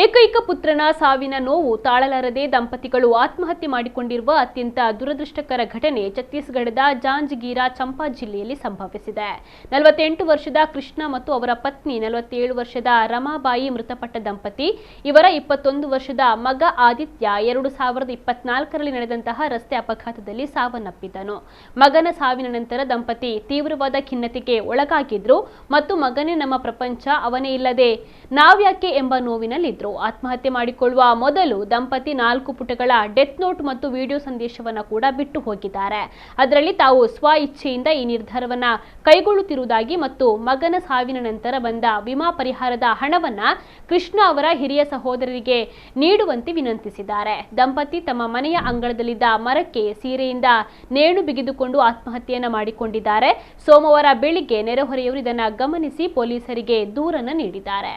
ಏಕೈಕ ಪುತ್ರನ ಸಾವಿನ ನೋವು ತಾಳಲಾರದೆ ದಂಪತಿಗಳು ಆತ್ಮಹತ್ಯೆ ಮಾಡಿಕೊಂಡಿರುವ ಅತ್ಯಂತ ದುರದೃಷ್ಟಕರ ಘಟನೆ ಛತ್ತೀಸ್ಗಢದ ಜಾಂಜ್ಗೀರಾ ಚಂಪಾ ಜಿಲ್ಲೆಯಲ್ಲಿ ಸಂಭವಿಸಿದೆ. 48 ವರ್ಷದ ಕೃಷ್ಣ ಮತ್ತು ಅವರ ಪತ್ನಿ 47 ವರ್ಷದ ರಮಾಬಾಯಿ ಮೃತಪಟ್ಟ ದಂಪತಿ. ಇವರ 21 ವರ್ಷದ ಮಗ ಆದಿತ್ಯ 2024ರಲ್ಲಿ ನಡೆದಂತಹ ರಸ್ತೆ ಅಪಘಾತದಲ್ಲಿ ಸಾವನ್ನಪ್ಪಿದ್ದನು. ಮಗನ ಸಾವಿನ ನಂತರ ದಂಪತಿ ತೀವ್ರವಾದ ಖಿನ್ನತೆಗೆ ಒಳಗಾಗಿದ್ರು ಮತ್ತು ಮಗನೇ ನಮ್ಮ ಪ್ರಪಂಚ, ಅವನೇ ಇಲ್ಲದೆ ನಾವ್ಯಾಕೆ ಎಂಬ ನೋವಿನಲ್ಲಿದ್ದರು. ಆತ್ಮಹತ್ಯೆ ಮಾಡಿಕೊಳ್ಳುವ ಮೊದಲು ದಂಪತಿ 4 ಪುಟಗಳ ಡೆತ್ ನೋಟ್ ಮತ್ತು ವಿಡಿಯೋ ಸಂದೇಶವನ್ನು ಕೂಡ ಬಿಟ್ಟು ಹೋಗಿದ್ದಾರೆ. ಅದರಲ್ಲಿ ತಾವು ಸ್ವ ಇಚ್ಛೆಯಿಂದ ಈ ನಿರ್ಧಾರವನ್ನ ಕೈಗೊಳ್ಳುತ್ತಿರುವುದಾಗಿ ಮತ್ತು ಮಗನ ಸಾವಿನ ನಂತರ ಬಂದ ವಿಮಾ ಪರಿಹಾರದ ಹಣವನ್ನ ಕೃಷ್ಣ ಅವರ ಹಿರಿಯ ಸಹೋದರರಿಗೆ ನೀಡುವಂತೆ ವಿನಂತಿಸಿದ್ದಾರೆ. ದಂಪತಿ ತಮ್ಮ ಮನೆಯ ಅಂಗಳದಲ್ಲಿದ್ದ ಮರಕ್ಕೆ ಸೀರೆಯಿಂದ ನೇಣು ಬಿಗಿದುಕೊಂಡು ಆತ್ಮಹತ್ಯೆಯನ್ನ ಮಾಡಿಕೊಂಡಿದ್ದಾರೆ. ಸೋಮವಾರ ಬೆಳಿಗ್ಗೆ ನೆರೆಹೊರೆಯವರು ಇದನ್ನು ಗಮನಿಸಿ ಪೊಲೀಸರಿಗೆ ದೂರನ್ನು ನೀಡಿದ್ದಾರೆ.